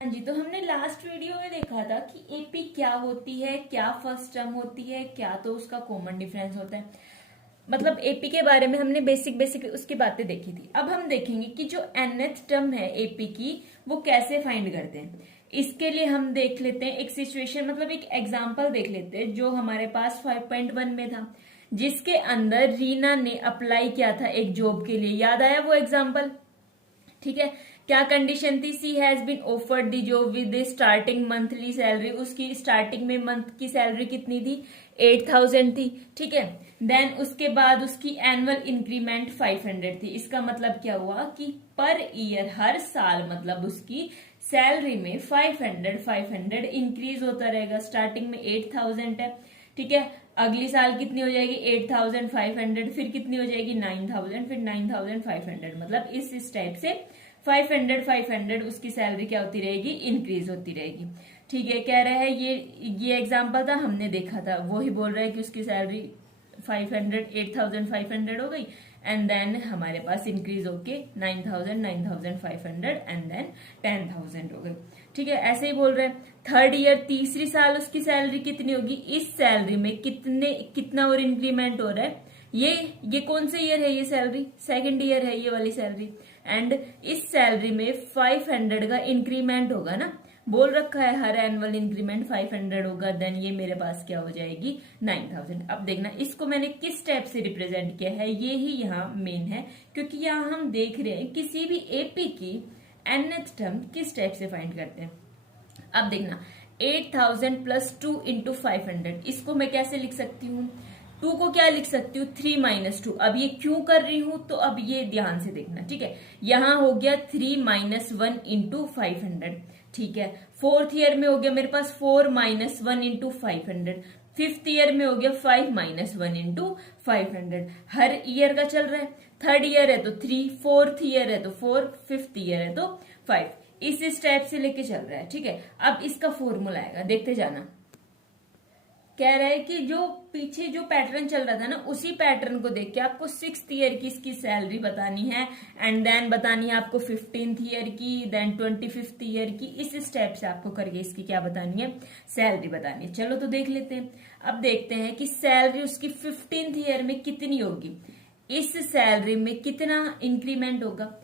हाँ जी, तो हमने लास्ट वीडियो में देखा था कि एपी क्या होती है, क्या फर्स्ट टर्म होती है, क्या तो उसका कॉमन डिफरेंस होता है। मतलब एपी के बारे में हमने बेसिक बेसिक उसकी बातें देखी थी। अब हम देखेंगे कि जो nth टर्म है एपी की वो कैसे फाइंड करते हैं। इसके लिए हम देख लेते हैं एक सिचुएशन, मतलब एक एग्जांपल देख लेते हैं जो हमारे पास 5.1 में था, जिसके अंदर रीना ने अप्लाई किया था एक जॉब के लिए। याद आया वो एग्जाम्पल? ठीक है। क्या कंडीशन थी? She has been offered the job with starting monthly salary. उसकी स्टार्टिंग में मंथ की सैलरी कितनी थी? 8,000 थी। ठीक है। देन उसके बाद उसकी एनुअल इंक्रीमेंट 500 थी। इसका मतलब क्या हुआ कि पर ईयर, हर साल, मतलब उसकी सैलरी में 500 इंक्रीज होता रहेगा। स्टार्टिंग में 8,000 है। ठीक है। अगली साल कितनी हो जाएगी? 8,500, फिर कितनी हो जाएगी? 9,000, फिर 9,500। मतलब इस टाइप से 500 उसकी सैलरी क्या होती रहेगी? इंक्रीज होती रहेगी। ठीक है। कह रहे हैं ये एग्जांपल था, हमने देखा था, वो ही बोल रहा है कि उसकी सैलरी 8,500 हो गई, एंड देन हमारे पास इंक्रीज होके 9,000, 9,500 एंड देन 10,000 हो गई। ठीक है। ऐसे ही बोल रहे हैं थर्ड ईयर, तीसरी साल उसकी सैलरी कितनी होगी? इस सैलरी में कितना और इंक्रीमेंट हो रहा है? ये कौन से ईयर है? ये सैलरी सेकंड ईयर है, ये वाली सैलरी। एंड इस सैलरी में 500 का इंक्रीमेंट होगा ना, बोल रखा है हर एनुअल इंक्रीमेंट 500 होगा। देन ये मेरे पास क्या हो जाएगी? 9,000। अब देखना इसको मैंने किस स्टेप से रिप्रेजेंट किया है, ये ही यहाँ मेन है, क्योंकि यहाँ हम देख रहे हैं किसी भी एपी की nth टर्म किस टाइप से फाइंड करते हैं। अब देखना 8,000 प्लस 2 इंटू 500, इसको मैं कैसे लिख सकती हूँ? 2 को क्या लिख सकती हूँ? 3 माइनस 2। अब ये क्यों कर रही हूं, तो अब ये ध्यान से देखना। ठीक है। यहां हो गया 3 माइनस 1 इंटू 500। ठीक है। फोर्थ ईयर में हो गया मेरे पास 4 माइनस 1 इंटू 500। फिफ्थ ईयर में हो गया 5 माइनस 1 इंटू 500। हर ईयर का चल रहा है। थर्ड ईयर है तो 3, फोर्थ ईयर है तो 4, फिफ्थ ईयर है तो 5। इस स्टेप से लेके चल रहा है। ठीक है। अब इसका फॉर्मूला आएगा, देखते जाना। कह रहा है कि जो पीछे जो पैटर्न चल रहा था ना, उसी पैटर्न को देख के आपको 6th ईयर की इसकी सैलरी बतानी है, एंड देन बतानी है आपको 15th ईयर की, देन 25th ईयर की। इस स्टेप से आपको करके इसकी क्या बतानी है? सैलरी बतानी है। चलो तो देख लेते हैं। अब देखते हैं कि सैलरी उसकी 15th ईयर में कितनी होगी। इस सैलरी में कितना इंक्रीमेंट होगा?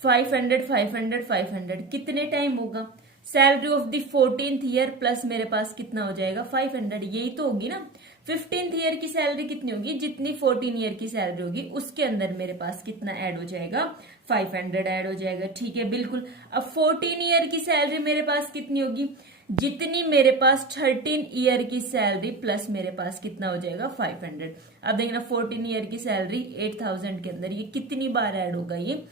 500, 500, 500 कितने टाइम होगा? Salary of the 14th year plus मेरे पास कितना हो जाएगा? 500। यही तो होगी ना। 15th ईयर की सैलरी कितनी होगी? जितनी 14 ईयर की सैलरी होगी उसके अंदर मेरे पास कितना ऐड हो जाएगा? 500 ऐड हो जाएगा। ठीक है, बिल्कुल। अब 14 ईयर की सैलरी मेरे पास कितनी होगी? जितनी मेरे पास 13 ईयर की सैलरी प्लस मेरे पास कितना हो जाएगा? 500। अब देखना 14 ईयर की सैलरी 8,000 के अंदर ये कितनी बार ऐड होगा? ये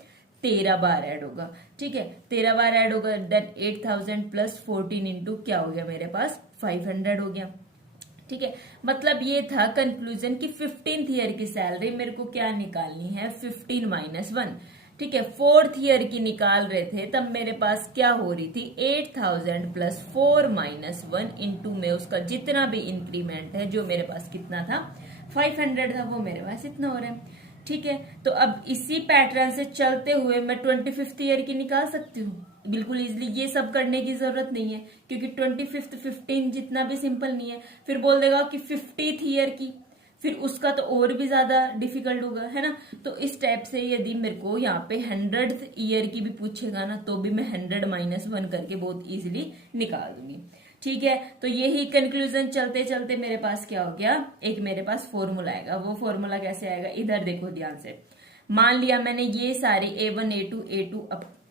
13 बार ऐड होगा। ठीक है, 13 बार ऐड होगा। देन 8,000 प्लस 14 इंटू क्या हो गया मेरे पास? 500 हो गया। ठीक है। मतलब ये था कंक्लूजन कि 15th ईयर की सैलरी मेरे को क्या निकालनी है? 15 माइनस 1। ठीक है। फोर्थ ईयर की निकाल रहे थे तब मेरे पास क्या हो रही थी? 8,000 प्लस 4 माइनस 1 इंटू में उसका जितना भी इंक्रीमेंट है, जो मेरे पास कितना था? 500 था, वो मेरे पास इतना हो रहा है। ठीक है। तो अब इसी पैटर्न से चलते हुए मैं 25th ईयर की निकाल सकती हूँ बिल्कुल इजिली। ये सब करने की जरूरत नहीं है, क्योंकि 25th 15 जितना भी सिंपल नहीं है। फिर बोल देगा कि 50th ईयर की, फिर उसका तो और भी ज्यादा डिफिकल्ट होगा, है ना। तो इस टाइप से यदि मेरे को यहाँ पे 100th ईयर की भी पूछेगा ना, तो भी मैं 100 माइनस 1 करके बहुत इजिली निकाल दूंगी। ठीक है। तो यही कंक्लूजन चलते चलते मेरे पास क्या हो गया? एक मेरे पास फॉर्मूला आएगा। वो फॉर्मूला कैसे आएगा? इधर देखो ध्यान से। मान लिया मैंने ये सारे A1 A2 A2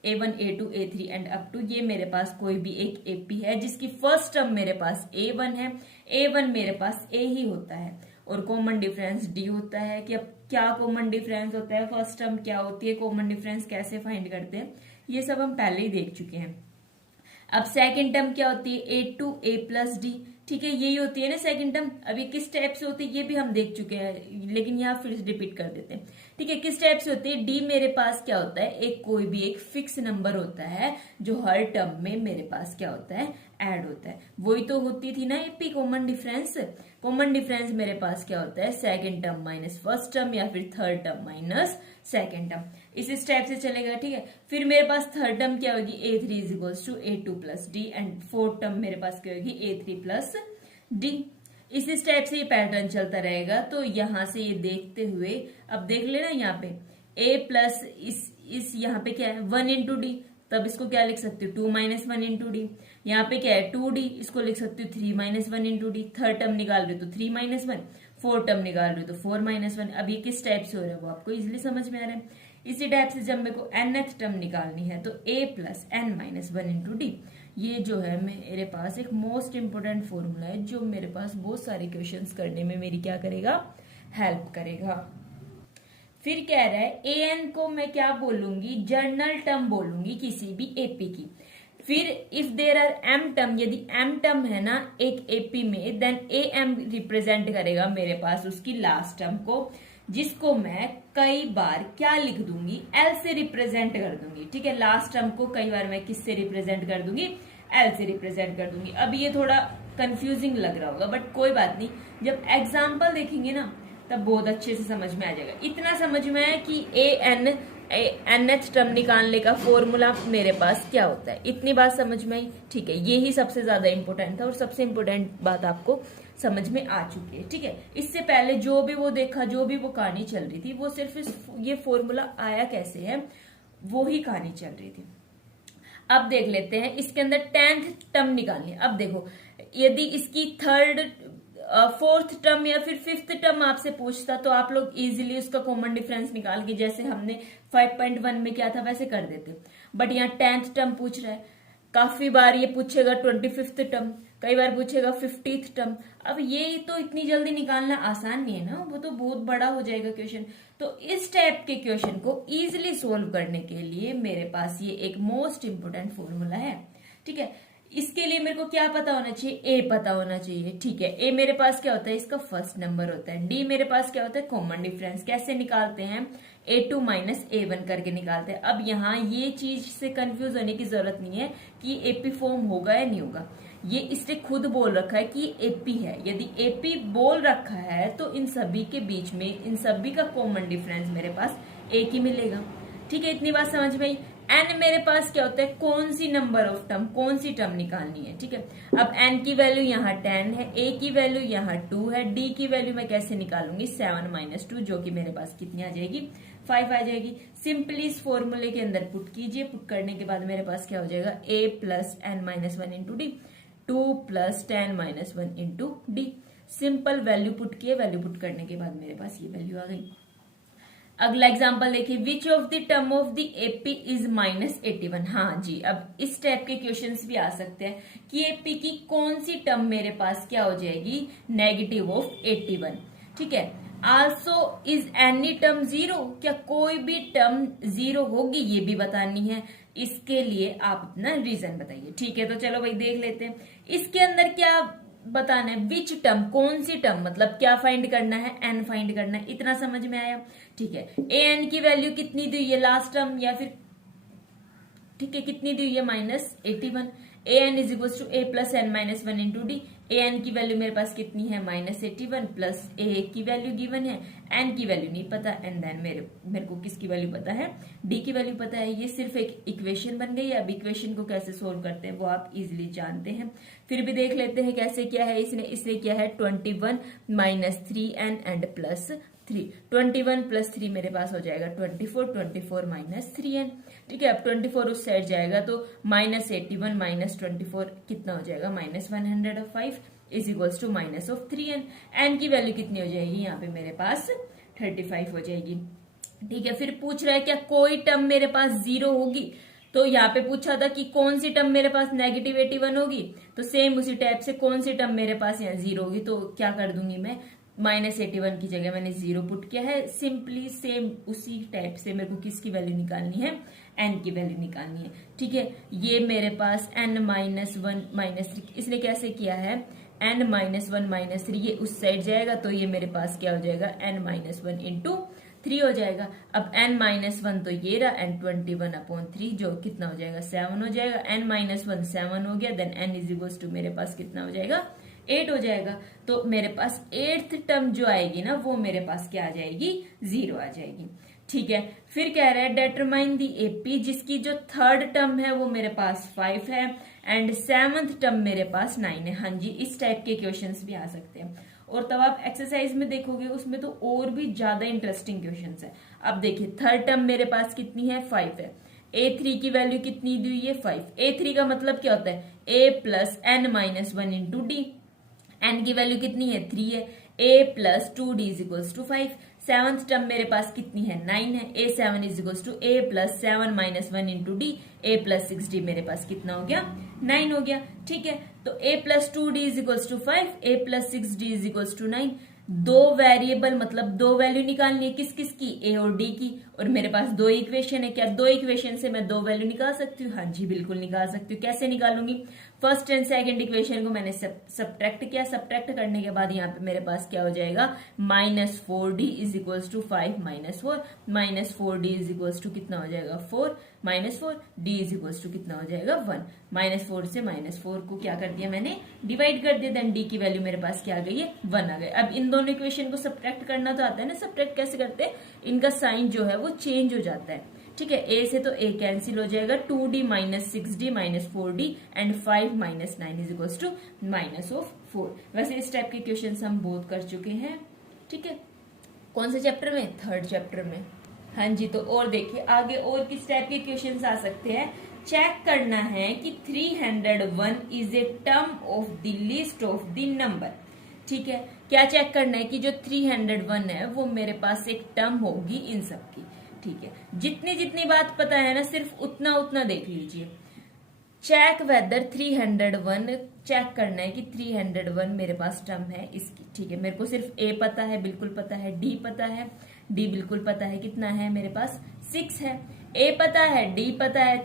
A1 A2 A3 and up to ये मेरे पास कोई भी एक एपी है जिसकी फर्स्ट टर्म मेरे पास A1 है। A1 मेरे पास A ही होता है और कॉमन डिफरेंस D होता है। कि अब क्या कॉमन डिफरेंस होता है, फर्स्ट टर्म क्या होती है, कॉमन डिफरेंस कैसे फाइंड करते हैं, ये सब हम पहले ही देख चुके हैं। अब सेकंड टर्म क्या होती है? A2 A plus D. ठीक है, यही होती है ना सेकंड टर्म। अब ये किस टाइप से होती है ये भी हम देख चुके हैं, लेकिन यहाँ फिर से रिपीट कर देते हैं। ठीक है, किस टाइप से होती है? डी मेरे पास क्या होता है? एक कोई भी एक फिक्स नंबर होता है जो हर टर्म में मेरे पास क्या होता है? ऐड होता है। वही तो होती थी ना AP common difference. Common difference मेरे पास क्या होता है? Second term minus first term या फिर third term minus second term. इस स्टेप से चलेगा, ठीक है। फिर मेरे पास थर्ड टर्म क्या होगी, A3 is equals to A2 plus D, and fourth term मेरे पास क्या होगी, A3 प्लस डी। इस स्टेप से ये पैटर्न चलता रहेगा। तो यहां से ये देखते हुए अब देख लेना, यहाँ पे A प्लस इस यहाँ पे क्या है 1 इंटू डी, तब इसको क्या लिख सकती हूँ 2 माइनस 1 इंटू डी। यहाँ पे क्या है 2D, इसको लिख सकती हूँ 3 minus 1 into D. Third term निकाल रही हो तो 3 माइनस 1, फोर्थ टर्म निकाल रही हो तो 4 माइनस 1। अब ये किस टाइप से हो रहा है वो आपको इजिली समझ में आ रहा है। इसी टाइप से जब मेरे को nth टर्म निकालनी है तो A plus n minus 1 into D. ये जो है मेरे पास एक मोस्ट इंपोर्टेंट फॉर्मूला है जो मेरे पास बहुत सारे क्वेश्चंस करने में मेरी क्या करेगा, हेल्प करेगा। फिर कह रहा है an को मैं क्या बोलूंगी, जर्नल टर्म बोलूंगी किसी भी एपी की। फिर if there are m term, यदि m टर्म है ना एक एपी में, देन am रिप्रेजेंट करेगा मेरे पास उसकी लास्ट टर्म को, जिसको मैं कई बार क्या लिख दूंगी, l से रिप्रेजेंट कर दूंगी, ठीक है। लास्ट टर्म को कई बार मैं किससे रिप्रेजेंट कर दूंगी, l से रिप्रेजेंट कर दूंगी। अब ये थोड़ा कंफ्यूजिंग लग रहा होगा, बट कोई बात नहीं, जब एग्जाम्पल देखेंगे ना तब बहुत अच्छे से समझ में आ जाएगा। इतना समझ में आया कि nth टर्म निकालने का फॉर्मूला मेरे पास क्या होता है, इतनी बात समझ में आई, ठीक है। ये ही सबसे ज्यादा इंपॉर्टेंट था और सबसे इंपॉर्टेंट बात आपको समझ में आ चुकी है, ठीक है। इससे पहले जो भी वो देखा, जो भी वो कहानी चल रही थी, वो सिर्फ ये फॉर्मूला आया कैसे है वो ही कहानी चल रही थी। अब देख लेते हैं इसके अंदर 10th टर्म निकालनी है। अब देखो, यदि इसकी फोर्थ टर्म या फिर 5th टर्म आपसे पूछता तो आप लोग इजीली उसका कॉमन डिफरेंस निकाल के, जैसे हमने 5.1 में क्या था वैसे कर देते। बट यहाँ 10th टर्म पूछ रहा है, काफी बार ये पूछेगा 25th टर्म, कई बार पूछेगा 50th टर्म। अब ये तो इतनी जल्दी निकालना आसान नहीं है ना, वो तो बहुत बड़ा हो जाएगा क्वेश्चन। तो इस टाइप के क्वेश्चन को इजीली सोल्व करने के लिए मेरे पास ये एक मोस्ट इंपोर्टेंट फॉर्मूला है, ठीक है। इसके लिए मेरे को क्या पता होना चाहिए, ए पता होना चाहिए, ठीक है। ए मेरे पास क्या होता है, इसका फर्स्ट नंबर होता है। डी मेरे पास क्या होता है, कॉमन डिफरेंस। कैसे निकालते हैं, A2 माइनस A1 करके निकालते हैं। अब यहाँ ये चीज से कंफ्यूज होने की जरूरत नहीं है कि एपी फॉर्म होगा या नहीं होगा, ये इसने खुद बोल रखा है कि एपी है। यदि एपी बोल रखा है तो इन सभी के बीच में, इन सभी का कॉमन डिफरेंस मेरे पास एक ही मिलेगा, ठीक है। इतनी बात समझ में आई। n मेरे पास क्या होता है, कौन सी नंबर ऑफ टर्म, कौन सी टर्म निकालनी है, ठीक है। अब n की वैल्यू यहाँ 10 है, a की वैल्यू यहाँ 2 है, d की वैल्यू मैं कैसे निकालूंगी 7 माइनस 2, जो कि मेरे पास कितनी आ जाएगी 5 आ जाएगी। सिंपली इस फॉर्मूले के अंदर पुट कीजिए, पुट करने के बाद मेरे पास क्या हो जाएगा, a plus n minus 1 into D, 2 plus 10 minus 1 into D. Simple value put किए, वैल्यू पुट करने के बाद मेरे पास ये वैल्यू आ गई। अगला एग्जांपल देखिए, which of the term of the AP is minus 81। हाँ जी, अब इस टाइप के क्वेश्चंस भी आ सकते हैं कि एपी की कौन सी टर्म मेरे पास क्या हो जाएगी, नेगेटिव ऑफ 81, ठीक है। Also is any term zero, क्या कोई भी टर्म जीरो होगी, ये भी बतानी है। इसके लिए आप अपना रीजन बताइए, ठीक है। तो चलो भाई देख लेते हैं इसके अंदर क्या बताना है, विच टर्म, कौन सी टर्म, मतलब क्या फाइंड करना है, एन फाइंड करना है। इतना समझ में आया, ठीक है। ए एन की वैल्यू कितनी दी हुई है, लास्ट टर्म, या फिर ठीक है कितनी दी हुई है minus 81। A N is equal to A plus N minus 1 into D. A N की वैल्यू मेरे पास कितनी है माइनस 81, प्लस ए की वैल्यू गिवन है, एन की वैल्यू नहीं पता, एंड देन मेरे को किसकी वैल्यू पता है, डी की वैल्यू पता है। ये सिर्फ एक इक्वेशन बन गई है। अब इक्वेशन को कैसे सोल्व करते हैं वो आप इजिली जानते हैं, फिर भी देख लेते हैं कैसे क्या है। इसने क्या है 21 minus 3n and plus 3, 21 plus 3 मेरे पास हो जाएगा 24, 24 माइनस 3n, ठीक है। अब 24 उस साइड जाएगा तो माइनस 81 माइनस 24 कितना हो जाएगा, minus 105 is equals to minus of 3n। N की वैल्यू कितनी हो जाएगी, यहाँ पे मेरे पास 35 हो जाएगी, ठीक है। फिर पूछ रहा है क्या कोई टर्म मेरे पास जीरो होगी, तो यहाँ पे पूछा था कि कौन सी टर्म मेरे पास नेगेटिव 81 होगी, तो सेम उसी टाइप से कौन सी टर्म मेरे पास यहाँ जीरो होगी, तो क्या कर दूंगी मैं, माइनस 81 की जगह मैंने जीरो पुट किया है। सिंपली सेम उसी टाइप से मेरे को किसकी वैल्यू निकालनी है, एन की वैल्यू निकालनी है, ठीक है। ये मेरे पास n माइनस 1 माइनस 3, इसने कैसे किया है, n माइनस 1 माइनस 3, ये उस साइड जाएगा तो ये मेरे पास क्या हो जाएगा, n माइनस 1 इंटू 3 हो जाएगा। अब n माइनस 1 तो ये रहा, n 21 अपॉन 3 जो कितना हो जाएगा 7 हो जाएगा। n माइनस 1 7 हो गया, then n is equals to मेरे पास कितना हो जाएगा 8 हो जाएगा। तो मेरे पास 8th टर्म जो आएगी ना वो मेरे पास क्या आ जाएगी, जीरो आ जाएगी, ठीक है, फिर कह रहा है डिटरमाइन दी एपी, जिसकी जो थर्ड टर्म है वो मेरे पास 5 है एंड सेवंथ टर्म मेरे पास 9 है। हाँ जी, इस टाइप के क्वेश्चंस भी आ सकते हैं। और तब आप एक्सरसाइज में देखोगे उसमें तो और भी ज्यादा इंटरेस्टिंग क्वेश्चंस है। अब देखिए थर्ड टर्म मेरे पास कितनी है, 5 है। A3 की वैल्यू कितनी दी हुई है, 5। A3 का मतलब क्या होता है, A plus N minus 1 into D. N की वैल्यू कितनी है, 3 है। A plus 2D is equals to 5। Seventh term मेरे पास कितनी है, 9 है। A7 is equals to A plus 7 minus 1 into D. A plus 6D मेरे पास कितना हो गया, 9 हो गया। ठीक है, तो A plus 2D is equals to 5, A plus 6D is equals to 9। दो वेरिएबल मतलब दो वैल्यू निकालनी है, किस किस की, ए और डी की। और मेरे पास दो इक्वेशन है, क्या दो इक्वेशन से मैं दो वैल्यू निकाल सकती हूँ? हाँ जी बिल्कुल निकाल सकती हूँ। कैसे निकालूंगी, फर्स्ट एंड सेकंड इक्वेशन को मैंने सब्ट्रैक्ट किया, सब्ट्रैक्ट करने के बाद यहाँ पे मेरे पास क्या हो जाएगा, -4d is equals to 5 minus 4, -4d is equals to कितना हो जाएगा, 4 minus 4, d is equals to कितना हो जाएगा, 1। -4 से -4 को क्या कर दिया मैंने, डिवाइड कर दिया, देन d की वैल्यू मेरे पास क्या आ गई है, 1 आ गई। अब इन दोनों इक्वेशन को सब्ट्रैक्ट करना तो आता है ना, सब्ट्रैक्ट कैसे करते हैं, इनका साइन जो है वो चेंज हो जाता है। ठीक है, a से तो a कैंसिल हो जाएगा, 2d minus 6d minus 4d and 5 minus 9 is equals to -4। वैसे इस टाइप के क्वेश्चन हम बहुत कर चुके हैं। ठीक है, कौन से चैप्टर में, थर्ड चैप्टर में। हाँ जी, तो और देखिए आगे और किस टाइप के क्वेश्चन आ सकते हैं। चेक करना है कि 301 is a term of the list of the number. ठीक है, क्या चेक करना है कि जो 301 है वो मेरे पास एक टर्म होगी इन सब की। ठीक है, जितनी जितनी बात पता है ना सिर्फ उतना उतना देख लीजिए। चेक वेदर 301, चेक करना है कि 301 मेरे पास टर्म है इसकी। ठीक है, मेरे को सिर्फ ए पता है, बिल्कुल पता है, डी पता है, डी बिल्कुल पता है, कितना है मेरे पास 6 है। ए पता है, डी पता है,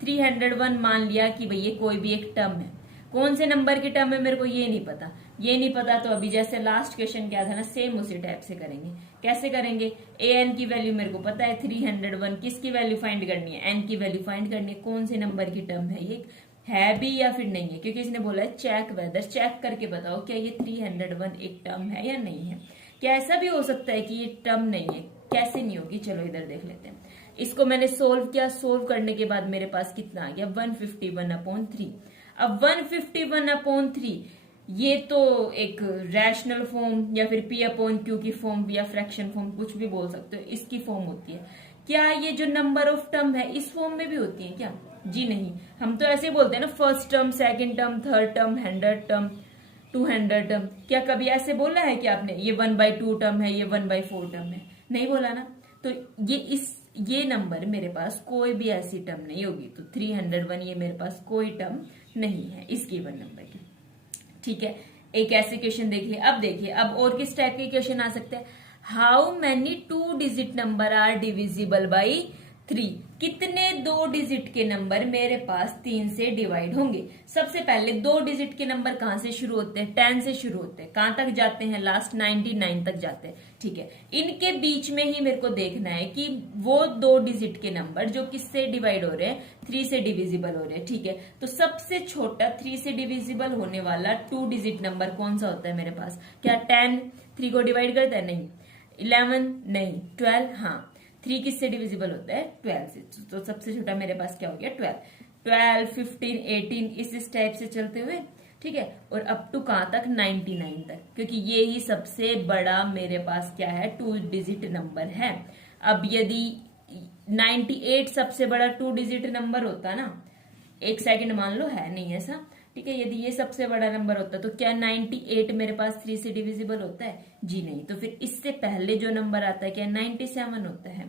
301 मान लिया कि भाई ये कोई भी एक टर्म है। कौन से नंबर की टर्म है मेरे को ये नहीं पता, ये नहीं पता तो अभी जैसे लास्ट क्वेश्चन क्या था ना, सेम उसी टाइप से करेंगे। कैसे करेंगे, ए एन की वैल्यू मेरे को पता है 301, किसकी वैल्यू फाइंड करनी है, एन की वैल्यू फाइंड करनी है। कौन से नंबर की टर्म है ये, है भी या फिर नहीं है, क्योंकि इसने बोला है चेक वेदर, चेक करके बताओ क्या ये 301 एक टर्म है या नहीं है। क्या ऐसा भी हो सकता है कि ये टर्म नहीं है, कैसे नहीं होगी, चलो इधर देख लेते हैं। इसको मैंने सोल्व किया, सोल्व करने के बाद मेरे पास कितना आ गया, 151/3। अब 151/3 ये तो एक रैशनल फॉर्म या फिर P/Q की फॉर्म या फ्रैक्शन फॉर्म कुछ भी बोल सकते हो, इसकी फॉर्म होती है। क्या ये जो नंबर ऑफ टर्म है इस फॉर्म में भी होती है क्या, जी नहीं। हम तो ऐसे बोलते हैं ना, first term, second term, third term, 100 term, 200 term. क्या कभी ऐसे बोला है कि आपने ये 1/2 टर्म है, ये 1/4 टर्म है, नहीं बोला ना। तो ये नंबर मेरे पास कोई भी ऐसी टर्म नहीं होगी। तो 301 ये मेरे पास कोई टर्म नहीं है इस गिवन नंबर की। ठीक है, एक ऐसे क्वेश्चन देख लिया। अब देखिए अब और किस टाइप के क्वेश्चन आ सकते हैं। How many 2 digit number are divisible by 3, कितने 2 डिजिट के नंबर मेरे पास 3 से डिवाइड होंगे। सबसे पहले 2 डिजिट के नंबर कहां से शुरू होते हैं, 10 से शुरू होते हैं, कहां तक जाते हैं, लास्ट 99 तक जाते हैं। ठीक है, इनके बीच में ही मेरे को देखना है कि वो 2 डिजिट के नंबर जो किससे डिवाइड हो रहे हैं, 3 से डिविजिबल हो रहे हैं। ठीक है, तो सबसे छोटा 3 से डिविजिबल होने वाला 2 डिजिट नंबर कौन सा होता है मेरे पास, क्या 10 3 को डिवाइड करता है, नहीं। 11 नहीं, 12 हाँ। 3 किससे डिविजिबल होता है, 12 से। तो सबसे छोटा मेरे पास क्या हो गया, 12, 15, 18 इस टाइप से चलते हुए। ठीक है, और अप टू कहां तक, 99 तक, क्योंकि ये ही सबसे बड़ा मेरे पास क्या है, 2 डिजिट नंबर है। अब यदि 98 सबसे बड़ा 2 डिजिट नंबर होता ना, एक सेकंड मान लो, है नहीं ऐसा। ठीक है, यदि ये सबसे बड़ा नंबर होता तो क्या 98 मेरे पास 3 से डिविजिबल होता है, जी नहीं। तो फिर इससे पहले जो नंबर आता है क्या 97 होता है,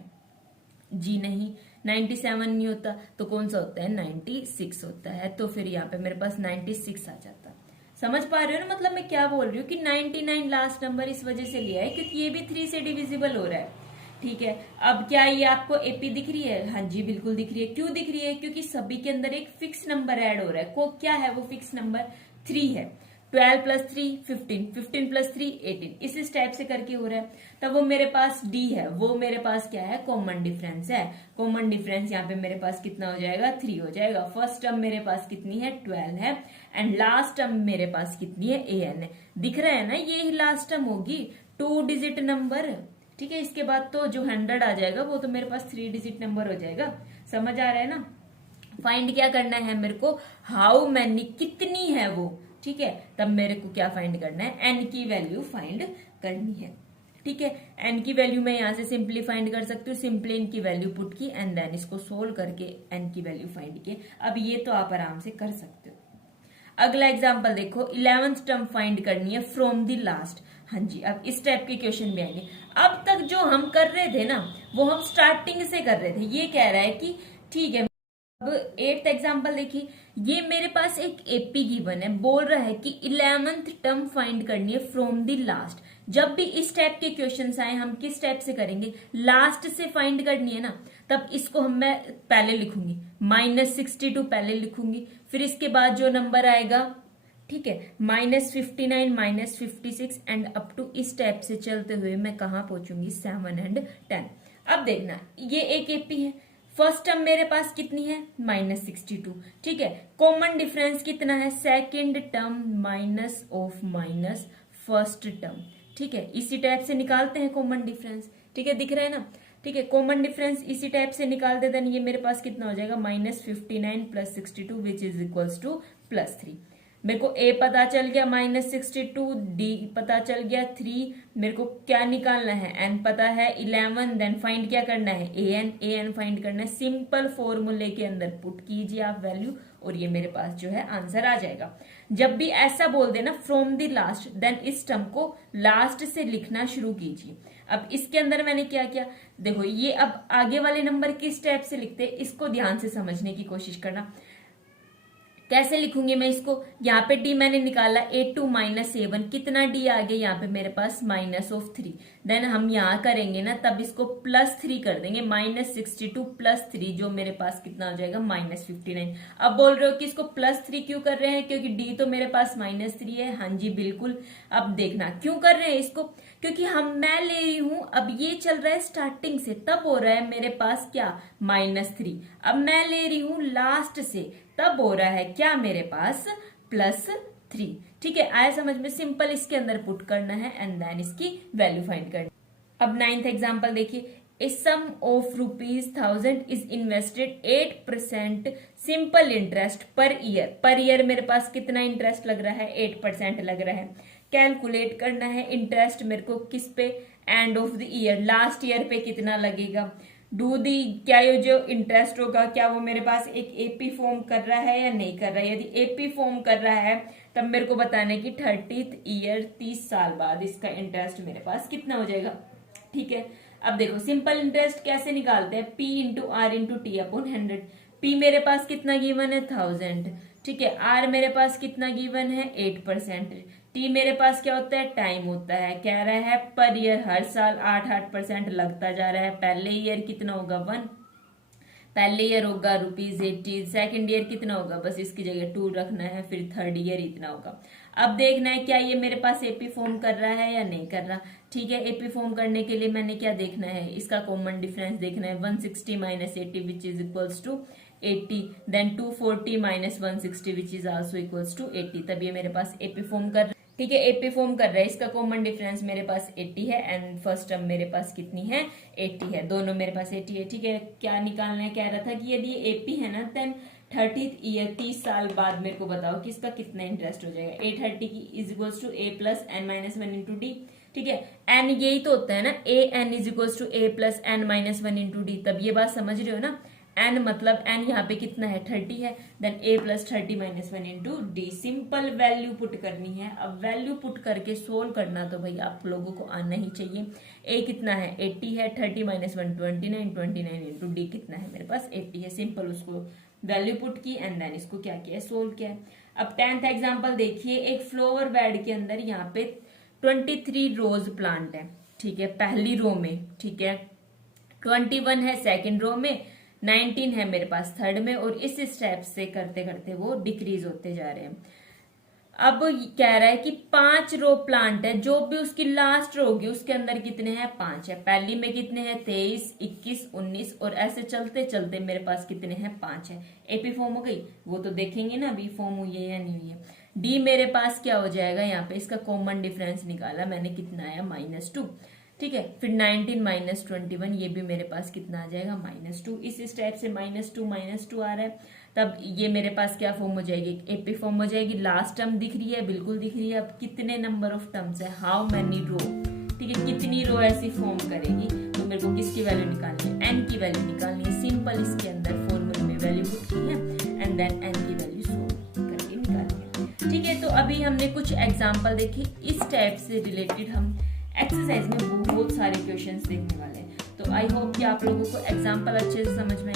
जी नहीं। 97 नहीं होता तो कौन सा होता है, 96 होता है। तो फिर यहाँ पे मेरे पास 96 आ जाता। समझ पा रहे हो ना, मतलब मैं क्या बोल रही हूँ कि 99 लास्ट नंबर इस वजह से लिया है क्योंकि ये भी 3 से डिविजिबल हो रहा है। ठीक है, अब क्या ये आपको एपी दिख रही है, हाँ जी बिल्कुल दिख रही है। क्यों दिख रही है, क्योंकि सभी के अंदर एक फिक्स नंबर ऐड हो रहा है। को क्या है वो फिक्स नंबर, 3 है। 12 प्लस 3 15, 15 प्लस 3 18, इस टाइप से करके हो रहा है। तब वो मेरे पास डी है, वो मेरे पास क्या है, कॉमन डिफरेंस है। कॉमन डिफरेंस यहाँ पे मेरे पास कितना हो जाएगा, 3 हो जाएगा। फर्स्ट टर्म मेरे पास कितनी है, 12 है एंड लास्ट टर्म मेरे पास कितनी है, an है। दिख रहा है ना, ये ही लास्ट टर्म होगी 2 डिजिट नंबर। ठीक है, इसके बाद तो जो 100 आ जाएगा वो तो मेरे पास 3 डिजिट नंबर हो जाएगा। समझ आ रहा है ना। फाइंड क्या करना है मेरे को, हाउ मैनी, कितनी है वो, ठीक है। तब मेरे को क्या फाइंड करना है, एन की वैल्यू फाइंड करनी है, ठीक है। एन की वैल्यू मैं यहां से सिंपली फाइंड कर सकती हूँ, सिंपली इनकी वैल्यू पुट की एंड देन इसको सोल्व करके एन की वैल्यू फाइंड की। अब ये तो आप आराम से कर सकते हो। अगला एग्जांपल देखो, 11th टर्म फाइंड करनी है फ्रॉम द लास्ट। हाँ जी, अब इस टाइप के क्वेश्चन भी आएंगे। अब तक जो हम कर रहे थे ना वो हम स्टार्टिंग से कर रहे थे। ये कह रहा है कि ठीक है, अब 8th एग्जांपल देखिए, ये मेरे पास एक एपी गिवन है, बोल रहा है कि 11th टर्म फाइंड करनी है फ्रॉम द लास्ट। जब भी इस टाइप के क्वेश्चंस आए हम किस टाइप से करेंगे, लास्ट से फाइंड करनी है ना, तब इसको मैं पहले लिखूंगी, -62 पहले लिखूंगी, फिर इसके बाद जो नंबर आएगा, ठीक है, -59, -56 एंड अप टू इस टाइप से चलते हुए मैं कहां पहुंचूंगी, 7 एंड 10। अब देखना, ये एक एपी है, फर्स्ट टर्म मेरे पास कितनी है, -62, ठीक है। कॉमन डिफरेंस कितना है, second term minus of minus first term, ठीक है। इसी टाइप से निकालते हैं कॉमन डिफरेंस, ठीक है, दिख रहा है ना, ठीक है। कॉमन डिफरेंस इसी टाइप से निकालते देन ये मेरे पास कितना हो जाएगा, -59 + 62 विच इज इक्वल्स टू +3। मेरे को ए पता चल गया -62, डी पता चल गया 3, मेरे को क्या निकालना है, एन पता है 11, देन फाइंड क्या करना है, ए एन फाइंड करना है। सिंपल फॉर्मूले के अंदर पुट कीजिए आप वैल्यू और ये मेरे पास जो है आंसर आ जाएगा। जब भी ऐसा बोल देना फ्रॉम द लास्ट, देन इस टर्म को लास्ट से लिखना शुरू कीजिए। अब इसके अंदर मैंने क्या किया, देखो ये अब आगे वाले नंबर किस टाइप से लिखते हैं इसको ध्यान से समझने की कोशिश करना। कैसे लिखूंगी मैं इसको, यहाँ पे डी मैंने निकाला, A2 - A1, कितना डी आ गया यहाँ पे मेरे पास -3। देन हम यहाँ करेंगे ना तब इसको +3 कर देंगे, -62 + 3 जो मेरे पास कितना हो जाएगा, -59। अब बोल रहे हो कि इसको +3 क्यों कर रहे हैं, क्योंकि डी तो मेरे पास -3 है। हाँ जी बिल्कुल। अब देखना क्यों कर रहे हैं इसको, क्योंकि मैं ले रही हूं, अब ये चल रहा है स्टार्टिंग से, तब हो रहा है मेरे पास क्या, -3। अब मैं ले रही हूं लास्ट से, तब हो रहा है क्या मेरे पास, +3। ठीक है, आया समझ में। सिंपल इसके अंदर पुट करना है एंड देन इसकी वैल्यू फाइंड करनी। अब 9th एग्जांपल देखिए, a sum of ₹1000 is invested 8% simple interest per year. Per year मेरे पास कितना इंटरेस्ट लग रहा है, 8% लग रहा है। कैलकुलेट करना है इंटरेस्ट मेरे को किस पे, end of the year, last year पे कितना लगेगा। डू दी, क्या ये जो इंटरेस्ट होगा क्या वो मेरे पास एक एपी फॉर्म कर रहा है या नहीं कर रहा है। यदि एपी फॉर्म कर रहा है तब मेरे को बताना है कि 30th ईयर 30 साल बाद इसका इंटरेस्ट मेरे पास कितना हो जाएगा। ठीक है, अब देखो सिंपल इंटरेस्ट कैसे निकालते हैं, P into R into T upon 100। P मेरे पास कितना गिवन है, 1000। ठीक है, R मेरे पास कितना गिवन है, 8%। T मेरे पास क्या होता है, टाइम होता है। कह रहा है पर ईयर, हर साल 8% लगता जा रहा है। पहले ईयर कितना होगा, 1। पहले ईयर होगा ₹80। सेकंड ईयर कितना होगा, बस इसकी जगह 2 रखना है। फिर थर्ड ईयर इतना होगा। अब देखना है क्या ये मेरे पास एपी फॉर्म कर रहा है या नहीं कर रहा। ठीक है, एपी फॉर्म करने के लिए मैंने क्या देखना है, इसका कॉमन डिफरेंस देखना है। 160 - 80 which is equals to 80, then 240 - 160 which is also equals to 80। तब ये मेरे पास एपी फॉर्म कर, ठीक है, एपी फॉर्म कर रहा है। इसका कॉमन डिफरेंस मेरे पास 80 है एंड फर्स्ट टर्म मेरे पास कितनी है, 80 है। दोनों मेरे पास 80 है। ठीक है, क्या निकालना है, कह रहा था कि यदि एपी है ना देन 30th ईयर 30 साल बाद मेरे को बताओ कि इसका कितना इंटरेस्ट हो जाएगा। 830 की is equals to A + n - 1 into D. ठीक है, एन यही तो होता है ना, AN is equals to A + n - 1 into D. तब ये बात समझ रहे हो ना, एन मतलब एन यहाँ पे कितना है, 30 है, then A + 30 - 1 into D. Simple value put करनी है। अब वैल्यू पुट करके सोल्व करना तो भाई आप लोगों को आना ही चाहिए। A कितना है, 80 है, 30 - 1 29, 29 इंटू डी कितना है मेरे पास, 80 है। सिंपल उसको वैल्यू पुट की एंड देन इसको क्या किया, सोल्व किया है। अब 10th एग्जाम्पल देखिए, एक फ्लावर बेड के अंदर यहाँ पे 23 रोज प्लांट है। ठीक है, पहली रो में, ठीक है, 21 है सेकेंड रो में, 19 है मेरे पास थर्ड में, और इस स्टेप से करते करते वो डिक्रीज होते जा रहे हैं। अब कह रहा है कि 5 रो प्लांट है, जो भी उसकी लास्ट रो होगी उसके अंदर कितने हैं, 5 है। पहली में कितने हैं, 23, 21, 19, और ऐसे चलते चलते मेरे पास कितने हैं, 5 है। एपी फॉर्म हो गई, वो तो देखेंगे ना बी फॉर्म हुई है या नहीं हुई है। डी मेरे पास क्या हो जाएगा, यहाँ पे इसका कॉमन डिफरेंस निकाला मैंने, कितना आया, -2। ठीक है। फिर 19 माइनस 21, ये भी मेरे पास कितना आ जाएगा -2। इस स्टेप से -2 आ रहा है, तब ये मेरे पास क्या फॉर्म हो जाएगी, एपी फॉर्म हो जाएगी। लास्ट टर्म दिख रही है, बिल्कुल दिख रही है। अब कितने नंबर ऑफ टर्म्स है, हाउ मैनी रो, ठीक है, कितनी रो ऐसी फॉर्म करेगी, तो मेरे को किसकी वैल्यू निकालनी है, एन की वैल्यू निकालनी है। सिंपल इसके अंदर फॉर्मूले में वैल्यू पुट की है एंड देन एन की वैल्यू सोल्व करके निकालनी है। ठीक है, तो अभी हमने कुछ एग्जांपल देखे। इस टाइप से रिलेटेड हम एक्सरसाइज में बहुत सारे क्वेश्चंस देखने वाले हैं। तो आई होप कि आप लोगों को एग्जांपल अच्छे से समझ में